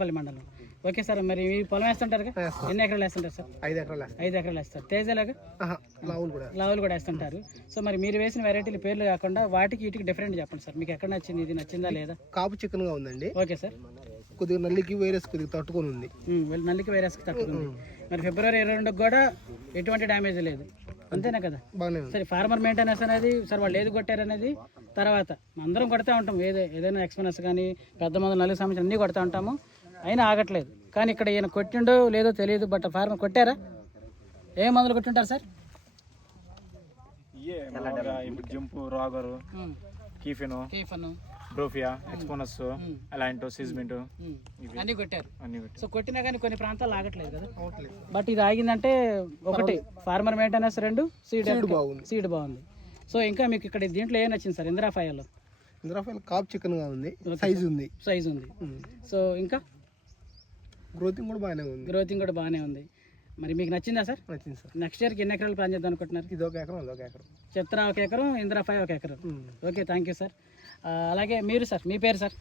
పల్లి మండలం. Okay sir, మరి మీ పొలం వేస్తుంటారు ఎన్ని ఎకరాలు వేస్తుంటారు సార్? 5 ఎకరాలు వేస్తారు. తేజలాగా లావులు కూడా వేస్తుంటారు. సో మరి మీరు వేసిన వెరైటీల పేర్లు కాకుండా వాటికి వీటికి డిఫరెంట్ చెప్పండి సార్. మీకు ఎక్కడ నచ్చింది, ఇది నచ్చిందా లేదా? కాపు చికెన్గా ఉందండి. Okay sir. కొద్దిగా నల్లికి వైరస్ కొద్దిగా తట్టుకొని ఉంది. నల్లికి వైరస్కి తట్టుకుంది. మరి ఫిబ్రవరి 22 కూడా ఎటువంటి డ్యామేజ్ లేదు, అంతేనా కదా? సరే, ఫార్మర్ మెయింటెనెన్స్ అనేది సార్ వాళ్ళు ఏది కొట్టారు అనేది తర్వాత అందరం కొడతా ఉంటాం. ఏదైనా ఎక్స్పెనస్ కానీ పెద్ద మందులు నల్లి సంబంధించి అన్నీ కొడతా ఉంటాము, అయినా ఆగట్లేదు. కానీ ఇక్కడ ఈయన కొట్టిండో లేదో తెలియదు, బట్ ఫార్మర్ కొట్టారా? ఏ మందులు కొట్టుంటారు సార్? జంపు, రాగరు, కీఫెను, బ్రోఫియా, ఎక్స్పోనస్, అలాంటో, సిజ్మెంట్ అన్ని కొట్టారు. సో కొట్టినా కానీ కొన్ని ప్రాంతాలు ఆగట్లేదు కదా. బట్ ఇది ఆగిందంటే ఒకటి ఫార్మర్ మెయింటెనెన్స్, 2 సీడ్ బాగుంది. సో ఇంకా మీకు ఇక్కడ దీంట్లో ఏం నచ్చింది సార్? ఇంద్రాఫైల్ కాపు చికెన్గా ఉంది, సైజ్ ఉంది. సో ఇంకా గ్రోతింగ్ కూడా బాగానే ఉంది. మరి మీకు నచ్చిందా సార్? నచ్చింది సార్. నెక్స్ట్ ఇయర్కి ఎన్ని ఎకరాలు ప్లాన్ చేద్దాం అనుకుంటున్నారు? ఇది 1 ఎకరం, 1 ఎకరం. చిత్ర 1 ఎకరం, ఇంద్రాఫై 1 ఎకరం. Okay, thank you sir. అలాగే మీరు సార్, మీ పేరు సార్?